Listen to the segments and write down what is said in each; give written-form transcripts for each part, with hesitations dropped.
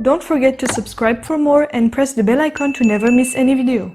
Don't forget to subscribe for more and press the bell icon to never miss any video.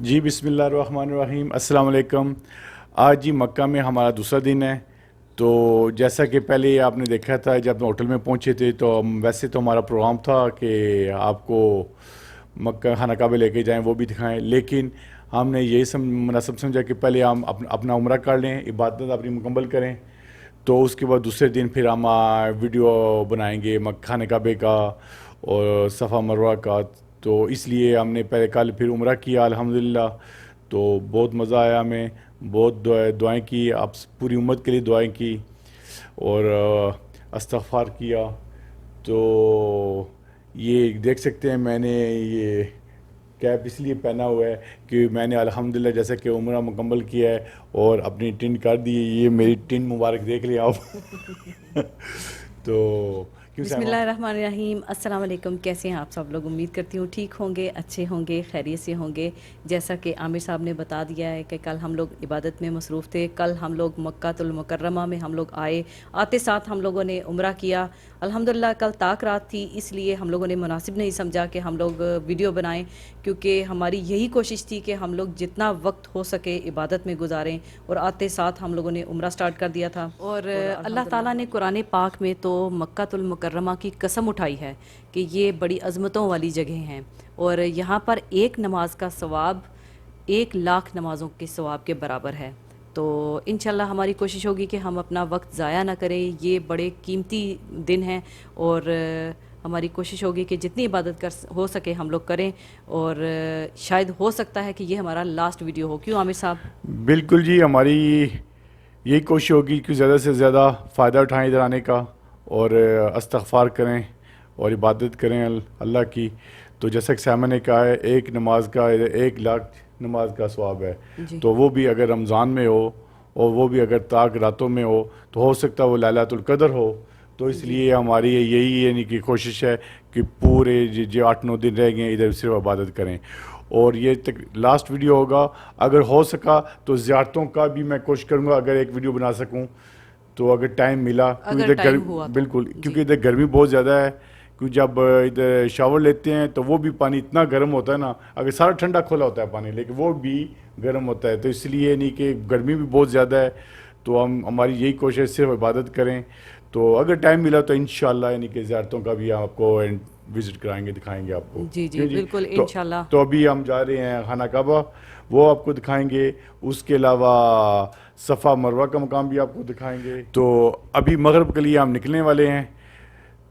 جی بسم اللہ الرحمن الرحیم، السلام علیکم۔ آج جی مکہ میں ہمارا دوسرا دن ہے۔ تو جیسا کہ پہلے آپ نے دیکھا تھا جب ہم ہوٹل میں پہنچے تھے تو ویسے تو ہمارا پروگرام تھا کہ آپ کو مکہ خانہ کعبہ لے کے جائیں، وہ بھی دکھائیں، لیکن ہم نے یہی مناسب سمجھا کہ پہلے ہم اپنا عمرہ کر لیں، عبادت اپنی مکمل کریں، تو اس کے بعد دوسرے دن پھر ہم ویڈیو بنائیں گے خانہ کعبہ کا اور صفا مروہ کا۔ تو اس لیے ہم نے پہلے کل پھر عمرہ کیا الحمدللہ، تو بہت مزہ آیا ہمیں، بہت دعائیں کی، آپ پوری امت کے لیے دعائیں کی اور استغفار کیا۔ تو یہ دیکھ سکتے ہیں میں نے یہ کیپ اس لیے پہنا ہوا ہے کہ میں نے الحمدللہ جیسا کہ عمرہ مکمل کیا ہے اور اپنی ٹن کر دی ہے۔ یہ میری ٹن مبارک دیکھ لیں آپ۔ تو بسم اللہ الرحمن الرحیم، السلام علیکم۔ کیسے ہیں آپ سب لوگ؟ امید کرتی ہوں ٹھیک ہوں گے، اچھے ہوں گے، خیریت سے ہوں گے۔ جیسا کہ عامر صاحب نے بتا دیا ہے کہ کل ہم لوگ عبادت میں مصروف تھے۔ کل ہم لوگ مکہ المکرمہ میں ہم لوگ آتے ساتھ ہم لوگوں نے عمرہ کیا الحمدللہ۔ کل طاق رات تھی، اس لیے ہم لوگوں نے مناسب نہیں سمجھا کہ ہم لوگ ویڈیو بنائیں، کیونکہ ہماری یہی کوشش تھی کہ ہم لوگ جتنا وقت ہو سکے عبادت میں گزاریں، اور آتے ساتھ ہم لوگوں نے عمرہ سٹارٹ کر دیا تھا۔ اور اللہ تعالیٰ نے قرآن پاک میں تو مکہ المکرمہ کی قسم اٹھائی ہے کہ یہ بڑی عظمتوں والی جگہ ہیں، اور یہاں پر ایک نماز کا ثواب 1,00,000 نمازوں کے ثواب کے برابر ہے۔ تو انشاءاللہ ہماری کوشش ہوگی کہ ہم اپنا وقت ضائع نہ کریں، یہ بڑے قیمتی دن ہیں، اور ہماری کوشش ہوگی کہ جتنی عبادت ہو سکے ہم لوگ کریں، اور شاید ہو سکتا ہے کہ یہ ہمارا لاسٹ ویڈیو ہو۔ کیوں عامر صاحب؟ بالکل جی، ہماری یہی کوشش ہوگی کہ زیادہ سے زیادہ فائدہ اٹھائیں ادھر آنے کا، اور استغفار کریں اور عبادت کریں اللہ کی۔ تو جیسا کہ سیمہ نے کہا ہے، ایک نماز کا 1,00,000 نماز کا ثواب ہے جی۔ تو وہ بھی اگر رمضان میں ہو اور وہ بھی اگر طاق راتوں میں تو ہو سکتا ہے وہ لیلۃ القدر ہو۔ تو اس لیے ہماری یہی یعنی کہ کوشش ہے کہ پورے جو 8-9 دن رہ گئے ادھر صرف عبادت کریں۔ اور یہ لاسٹ ویڈیو ہوگا، اگر ہو سکا تو زیارتوں کا بھی میں کوشش کروں گا، اگر ایک ویڈیو بنا سکوں تو اگر ٹائم ملا، بالکل، کیونکہ ادھر گرمی بہت زیادہ ہے، کیونکہ جب ادھر شاور لیتے ہیں تو وہ بھی پانی اتنا گرم ہوتا ہے نا، اگر سارا ٹھنڈا کھولا ہوتا ہے پانی لیکن وہ بھی گرم ہوتا ہے، تو اس لیے نہیں کہ گرمی بھی بہت زیادہ ہے، تو ہماری یہی کوشش صرف عبادت کریں۔ تو اگر ٹائم ملا تو انشاءاللہ یعنی کہ زیارتوں کا بھی آپ کو وزٹ کرائیں گے، دکھائیں گے آپ کو۔ جی جی بالکل انشاءاللہ۔ تو ابھی ہم جا رہے ہیں خانہ کعبہ، وہ آپ کو دکھائیں گے، اس کے علاوہ صفا مروہ کا مقام بھی آپ کو دکھائیں گے۔ تو ابھی مغرب کے لیے ہم نکلنے والے ہیں،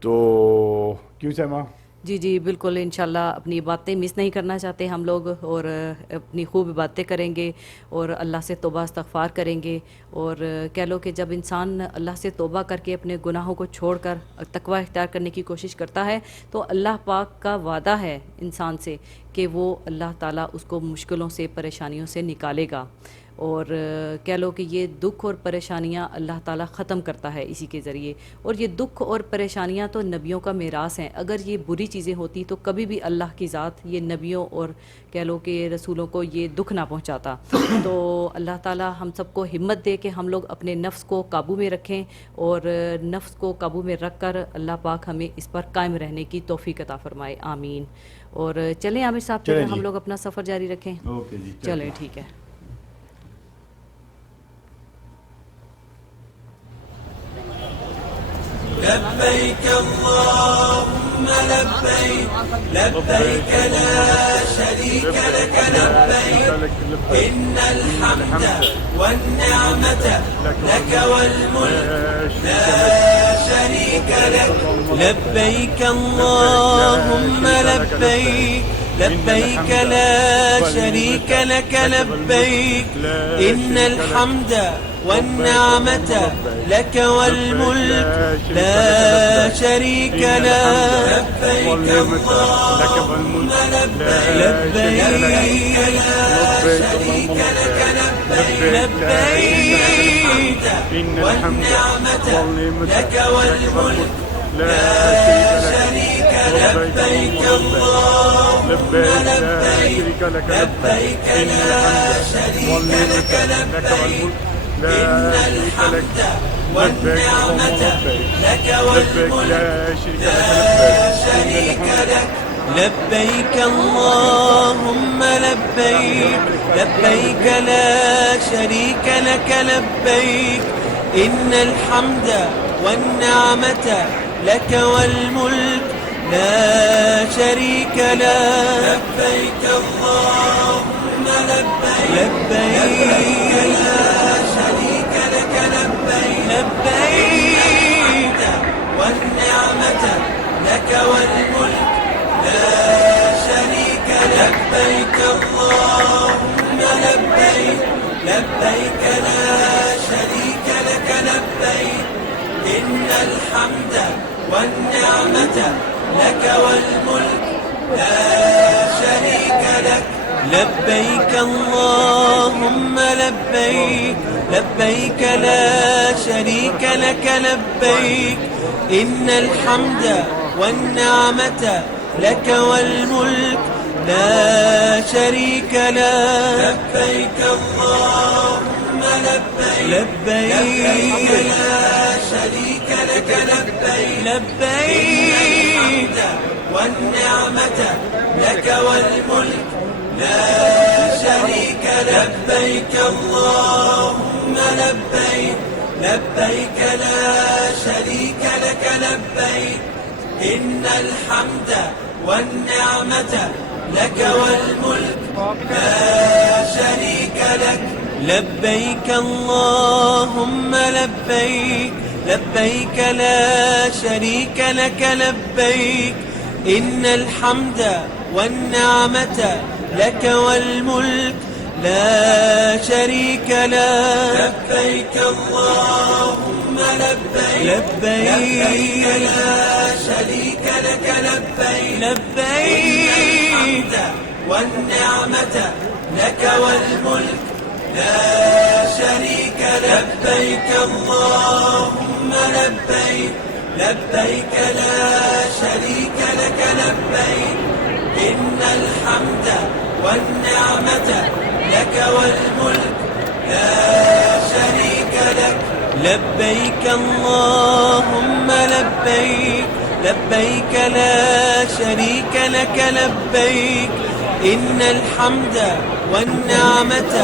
تو کیوں سیما؟ جی جی بالکل انشاءاللہ اپنی باتیں مس نہیں کرنا چاہتے ہم لوگ، اور اپنی خوب باتیں کریں گے اور اللہ سے توبہ استغفار کریں گے۔ اور کہہ لو کہ جب انسان اللہ سے توبہ کر کے اپنے گناہوں کو چھوڑ کر تقوی اختیار کرنے کی کوشش کرتا ہے تو اللہ پاک کا وعدہ ہے انسان سے کہ وہ اللہ تعالیٰ اس کو مشکلوں سے، پریشانیوں سے نکالے گا، اور کہہ لو کہ یہ دکھ اور پریشانیاں اللہ تعالیٰ ختم کرتا ہے اسی کے ذریعے۔ اور یہ دکھ اور پریشانیاں تو نبیوں کا میراث ہیں، اگر یہ بری چیزیں ہوتی تو کبھی بھی اللہ کی ذات یہ نبیوں اور کہہ لو کہ رسولوں کو یہ دکھ نہ پہنچاتا۔ تو اللہ تعالیٰ ہم سب کو ہمت دے کہ ہم لوگ اپنے نفس کو قابو میں رکھیں، اور نفس کو قابو میں رکھ کر اللہ پاک ہمیں اس پر قائم رہنے کی توفیق عطا فرمائے، آمین۔ اور چلیں عامر صاحب، پھر ہم لوگ اپنا سفر جاری رکھیں۔ اوکے جی، چلیں ٹھیک ہے۔ لبيك اللهم لبيك، لبيك لا شريك لك لبيك، إن الحمد والنعمة لك والملك لا شريك لك. لبيك اللهم لبيك، لبيك لا شريك لك لبيك، إن الحمد والنعمة لك والملك لا شريك له. لبيك اللهم لبيك لا شريك لك لبيك والنعمة لك والملك لا شريك لبيك اللهم لبيك لبيك لا شريك لك لبيك إن الحمد والنعمة لك والملك لا شريك لك. لبيك اللهم لبيك لبيك لا شريك لك لبيك إن الحمد والنعمة لك والملك لا شريك له. لبيك اللهم لبيك لبيك لا شريك لك لبيك لبيك والنعمة لك والملك لا شريك لك. لبيك اللهم لبيك لبيك لا شريك لك لبيك إن الحمد والنعمة لك والملك لا شريك لك. لبيك اللهم لبيك لبيك لا شريك لك لبيك إن الحمد والنعمة لك والملك لا شريك له. لبيك اللهم لبيك لبيك لا شريك لك لبيك لبيك والنعمة لك والملك لا شريك. لبيك اللهم لبيك لبيك لا شريك لك لبيك إن الحمد والنعمة لك والملك لا شريك لك. لبيك اللهم لبيك لبيك لا شريك لك لبيك إن الحمد والنعمة لك والملك لا شريك له. لبيك اللهم لبيك لبيك لا شريك لك لبيك لبيك والنعمة لك والملك لا شريك. لبيك اللهم لبيك لبيك لا شريك لك لبيك إن الحمد والنعمة لك والملك لا شريك لك. لبيك اللهم لبيك لبيك لا شريك لك لبيك إن الحمد والنعمة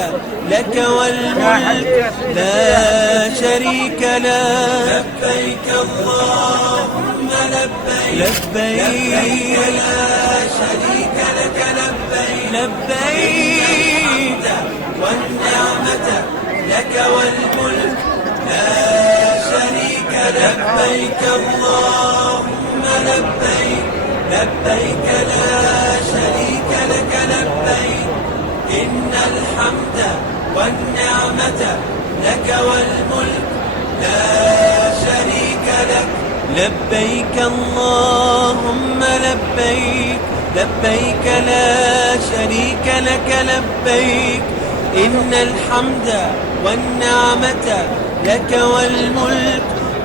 لك والملك لا شريك له. لبيك اللهم لبيك لبيك لا شريك لك لبيك لبيك والنعمة لك والملك لا شريك. لبيك اللهم لبيك لبيك لا شريك لك لبيك إن الحمد والنعمة لك والملك لا شريك لك. لبيك اللهم لبيك لبيك لا شريك لك لبيك إن الحمد والنعمة لك والملك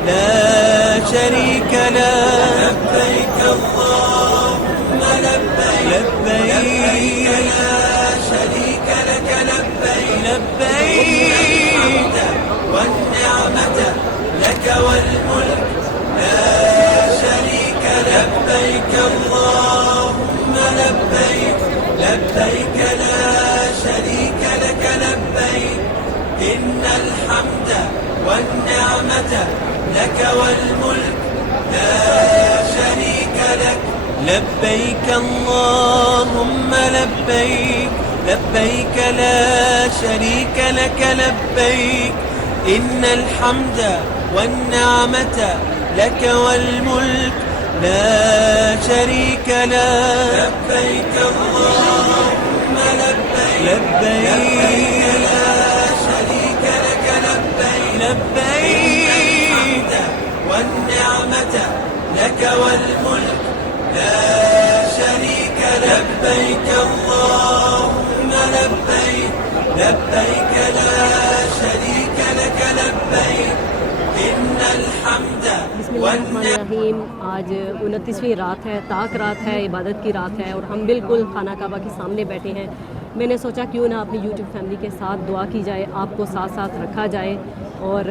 لا شريك له. لبيك اللهم لبيك لبيك لا شريك لك لبيك لبيك والنعمة لك والملك لا شريك. لبيك اللهم لبيك لبيك لا شريك لك لبيك إن الحمد والنعمة لك والملك لا شريك لك. لبيك اللهم لبيك لبيك لا شريك لك لبيك إن الحمد والنعمة لك والملك لا شريك له. لبيك اللهم لبيك لبيك لا شريك لك لبيك لبيك والنعمة لك والملك لا شريك لك لبيك اللهم لبيك لبيك لا شريك لك لبيك إن الحمد بسم اللہ الرحمن الرحیم. آج 29ویں رات ہے، طاق رات ہے، عبادت کی رات ہے، اور ہم بالکل خانہ کعبہ کے سامنے بیٹھے ہیں. میں نے سوچا کیوں نہ اپنی یوٹیوب فیملی کے ساتھ دعا کی جائے، آپ کو ساتھ ساتھ رکھا جائے، اور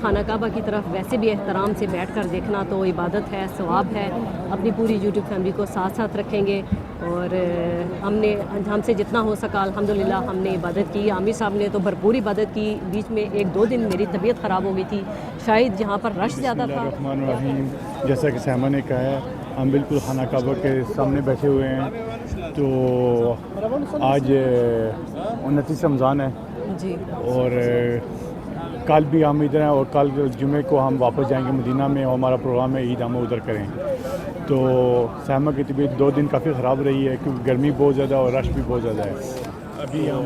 خانہ کعبہ کی طرف ویسے بھی احترام سے بیٹھ کر دیکھنا تو عبادت ہے، ثواب ہے. اپنی پوری یوٹیوب فیملی کو ساتھ ساتھ رکھیں گے، اور ہم سے جتنا ہو سکا الحمدللہ ہم نے عبادت کی. عامر صاحب نے تو بھرپور عبادت کی. بیچ میں 1-2 دن میری طبیعت خراب ہو گئی تھی، شاید جہاں پر رش زیادہ بسم تھا. اللہ الرحمن الرحیم. جیسا کہ سیما نے کہا ہے، ہم بالکل خانہ کعبہ کے سامنے بیٹھے ہوئے ہیں. تو آج 29 رمضان ہے جی اور کل بھی ہم ادھر ہیں، اور کل جمعے کو ہم واپس جائیں گے مدینہ میں، اور ہمارا پروگرام ہے عید ہم ادھر کریں. تو سیما کی طبیعت 2 دن کافی خراب رہی ہے کیونکہ گرمی بہت زیادہ اور رش بھی بہت زیادہ ہے. ابھی ہم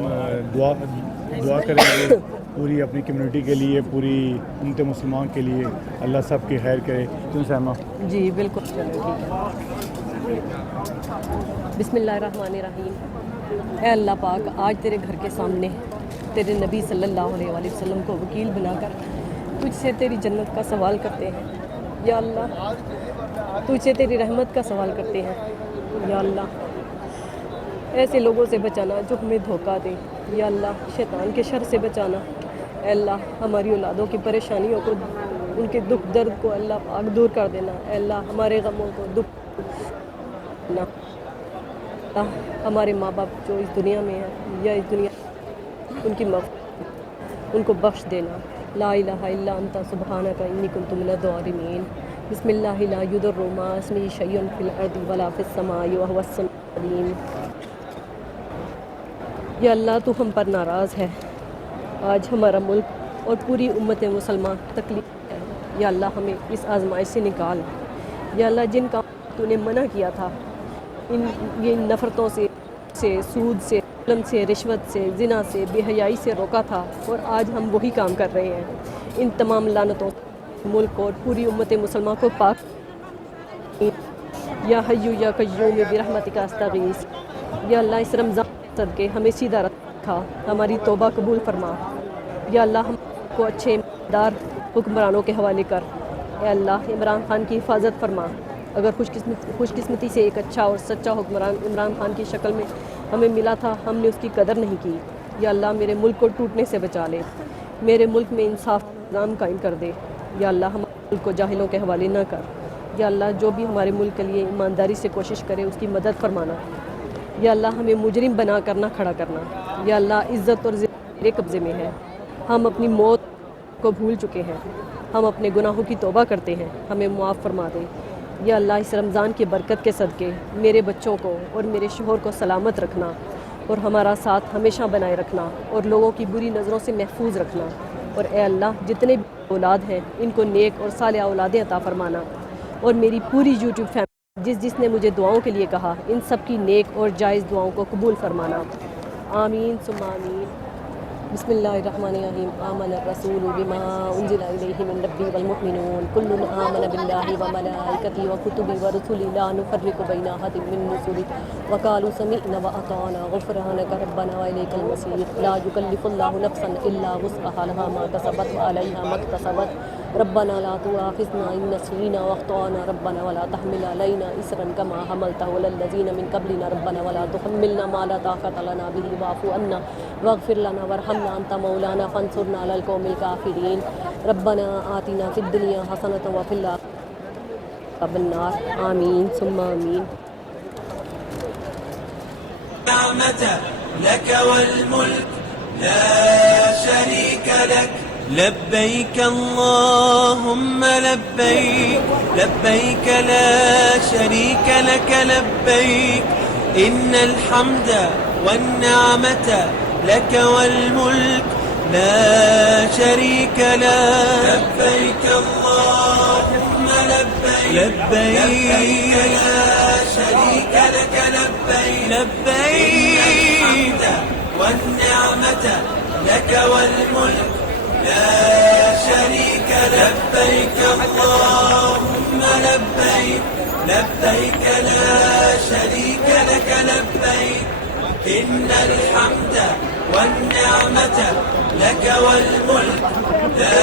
دعا کریں گے پوری اپنی کمیونٹی کے لیے، پوری امت مسلمان کے لیے، اللہ سب کی خیر کرے. کیوں سیما؟ جی بالکل. چلو ٹھیک ہے. بسم اللہ الرحمن الرحیم. اے اللہ پاک، آج تیرے گھر کے سامنے تیرے نبی صلی اللہ علیہ وآلہ وسلم کو وکیل بنا کر تجھ سے تیری جنت کا سوال کرتے ہیں. یا اللہ، تجھ سے تیری رحمت کا سوال کرتے ہیں. یا اللہ، ایسے لوگوں سے بچانا جو ہمیں دھوکہ دیں. یا اللہ، شیطان کے شر سے بچانا. اے اللہ، ہماری اولادوں کی پریشانیوں کو، ان کے دکھ درد کو اللہ پاک دور کر دینا. اے اللہ، ہمارے غموں کو دکھ دینا. ہمارے ماں باپ جو اس دنیا میں ہیں یا اس دنیا، ان کی ان کو بخش دینا. لا الہ الا انت سبحانک انی کنت من الظالمین. بسم اللہ لا یضر مع اسمہ شیء فی الارض ولا فی السماء وهو السمیع العلیم. یا اللہ، تو ہم پر ناراض ہے. آج ہمارا ملک اور پوری امت مسلمان تکلیف ہے. یا اللہ، ہمیں اس آزمائش سے نکال. یا اللہ، جن کام تو نے منع کیا تھا، یہ نفرتوں سے، سود سے، ظلم سے، رشوت سے، زنا سے، بے حیائی سے روکا تھا، اور آج ہم وہی کام کر رہے ہیں. ان تمام لعنتوں سے ملک اور پوری امت مسلمان کو پاک. یا حی یا قیوم برحمتک استغیث. یا اللہ، اس رمضان صدقے ہمیں سیدھا رکھا، ہماری توبہ قبول فرما. یا اللہ، ہم کو اچھے دار حکمرانوں کے حوالے کر. اے اللہ، عمران خان کی حفاظت فرما. اگر خوش قسمتی سے ایک اچھا اور سچا حکمران عمران خان کی شکل میں ہمیں ملا تھا، ہم نے اس کی قدر نہیں کی. یا اللہ، میرے ملک کو ٹوٹنے سے بچا لے. میرے ملک میں انصاف نظام قائم کر دے. یا اللہ، ہمارے ملک کو جاہلوں کے حوالے نہ کر. یا اللہ، جو بھی ہمارے ملک کے لیے ایمانداری سے کوشش کرے اس کی مدد فرمانا. یا اللہ، ہمیں مجرم بنا کر نہ کھڑا کرنا. یا اللہ، عزت اور ذلت میرے قبضے میں ہے. ہم اپنی موت کو بھول چکے ہیں. ہم اپنے گناہوں کی توبہ کرتے ہیں، ہمیں معاف فرما دے. یا اللہ، اس رمضان کی برکت کے صدقے میرے بچوں کو اور میرے شوہر کو سلامت رکھنا، اور ہمارا ساتھ ہمیشہ بنائے رکھنا، اور لوگوں کی بری نظروں سے محفوظ رکھنا. اور اے اللہ، جتنے بھی اولاد ہیں ان کو نیک اور صالح اولادیں عطا فرمانا. اور میری پوری یوٹیوب فیملی جس نے مجھے دعاؤں کے لیے کہا، ان سب کی نیک اور جائز دعاؤں کو قبول فرمانا. آمین ثم آمین. بسم اللہ الرحمن الرحیم. آمن الرسول بما انزل الیہ من ربہ والمؤمنون کل آمن باللہ وملائکتہ وکتبہ ورسلہ لا نفرق بین احد من رسلہ وقالوا سمعنا واطعنا غفرانک ربنا والیک المصیر. لا یکلف اللہ نفسا الا وسعها لها ما کسبت وعلیہا ما اکتسبت. ربنا لا تؤاخذنا ان نسینا واخطأنا ربنا ولا تحمل علینا اصرا كما حملته على الذین من قبلنا ربنا ولا تحملنا ما لا طاقة لنا به واعف عنا واغفر لنا وارحمنا انت مولانا فانصرنا على القوم الكافرین. ربنا آتنا فی الدنیا حسنة وفی الآخرة عذاب النار. آمین ثم آمین. نعمة لك والملك لا شريك لك لبيك اللهم لبيك لبيك لا شريك لك لبيك إن الحمد والنعمة لك والملك لا شريك لك لبيك اللهم لبيك لبيك لا شريك لك لبيك لبيك الحمد والنعمة لك والملك لا شريك لك لبيك اللهم لبيك لبيك لا شريك لك لبيك إن الحمد والنعمة لك والملك لا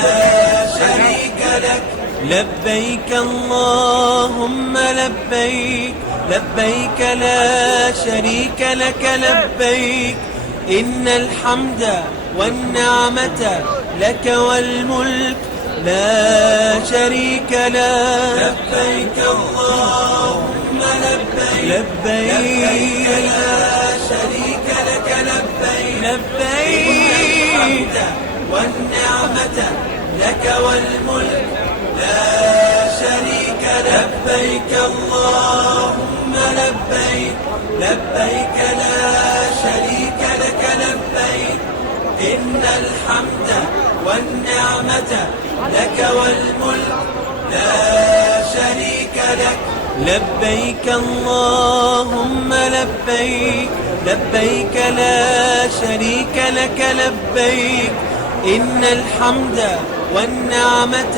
شريك لك لبيك اللهم لبيك لبيك لا شريك لك لبيك إن الحمد والنعمة لك والملك لا شريك لك لبيك اللهم لبيك لبيك لا شريك لك لبيك لبيك والنعمة لك والملك لا شريك لبيك اللهم لبيك لبيك لا شريك لك لبيك إن الحمد والنعمة لك والملك لا شريك لك لبيك اللهم لبيك لبيك لا شريك لك لبيك إن الحمد والنعمة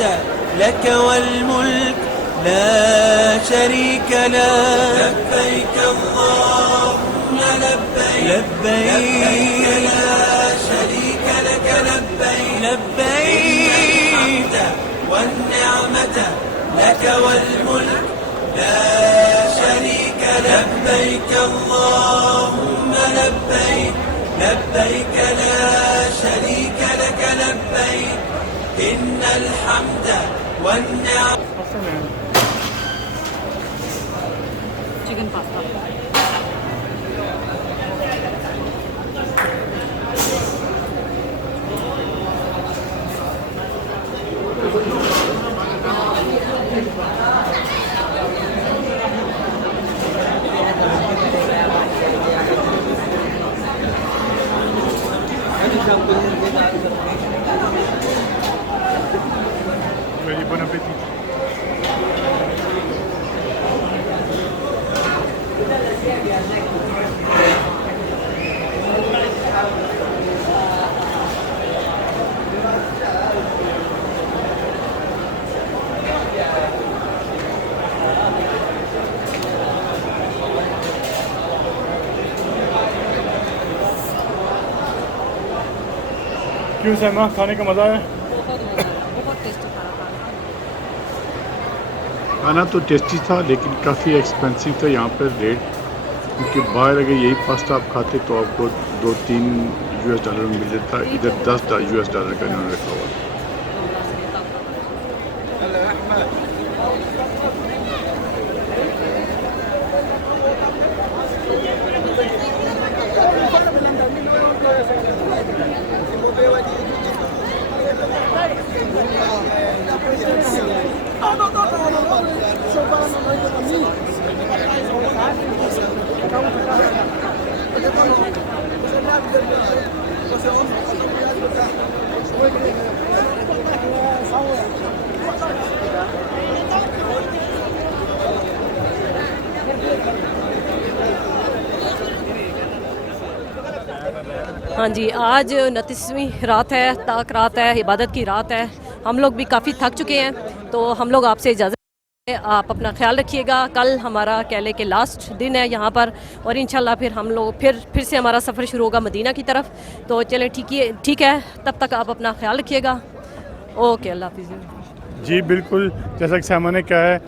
لك والملك لا شريك لك لبيك اللهم لبيك لبيك لا شريك لك لبيك لبيك والنعمة لك والملك لا شريك لبيك اللهم لبيك لبيك لا شريك لك لبيك إن الحمد والنعمة chicken pasta. Very bon appetit. کیوں سیما کھانے کا مزہ ہے؟ کھانا تو ٹیسٹی تھا لیکن کافی ایکسپینسو تھا یہاں پر ریٹ، کیونکہ باہر اگر یہی پاستا آپ کھاتے تو آپ کو $2-3 میں مل جاتا، ادھر $10 کا انہوں نے رکھا ہوا۔ ہاں جی، آج 29ویں رات ہے، تاک رات ہے، عبادت کی رات ہے، ہم لوگ بھی کافی تھک چکے ہیں، تو ہم لوگ آپ سے اجازت ہیں، آپ اپنا خیال رکھیے گا۔ کل ہمارا کہلے کے لاسٹ دن ہے یہاں پر، اور انشاءاللہ پھر ہم لوگ پھر سے ہمارا سفر شروع ہوگا مدینہ کی طرف، تو چلیں ٹھیک ہے، تب تک آپ اپنا خیال رکھیے گا۔ اوکے، اللہ حافظ۔ جی بالکل، جیسا کہ سیما نے کہا ہے،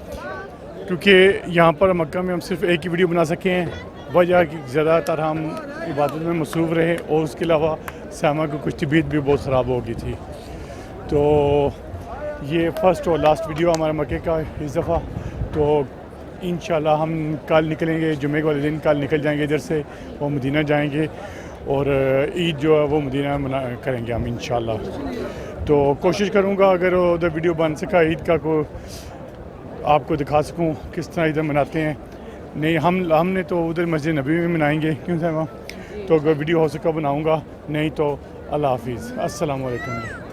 کیونکہ یہاں پر مکہ میں ہم صرف ایک ہی ویڈیو بنا سکے ہیں، وجہ کہ زیادہ تر ہم عبادت میں مصروف رہے، اور اس کے علاوہ سیما کی کچھ طبیعت بھی بہت خراب ہو گئی تھی، تو یہ فرسٹ اور لاسٹ ویڈیو ہمارا مکے کا اس دفعہ۔ تو انشاءاللہ ہم کل نکلیں گے، جمعے والے دن کل نکل جائیں گے ادھر سے، وہ مدینہ جائیں گے، اور عید جو ہے وہ مدینہ کریں گے ہم انشاءاللہ۔ تو کوشش کروں گا اگر ادھر ویڈیو بن سکا عید کا کو آپ کو دکھا سکوں کس طرح ادھر مناتے ہیں۔ نہیں ہم نے تو ادھر مسجد نبی میں منائیں گے، کیوں سیما؟ تو اگر ویڈیو ہو سکا بناؤں گا، نہیں تو اللہ حافظ، السلام علیکم۔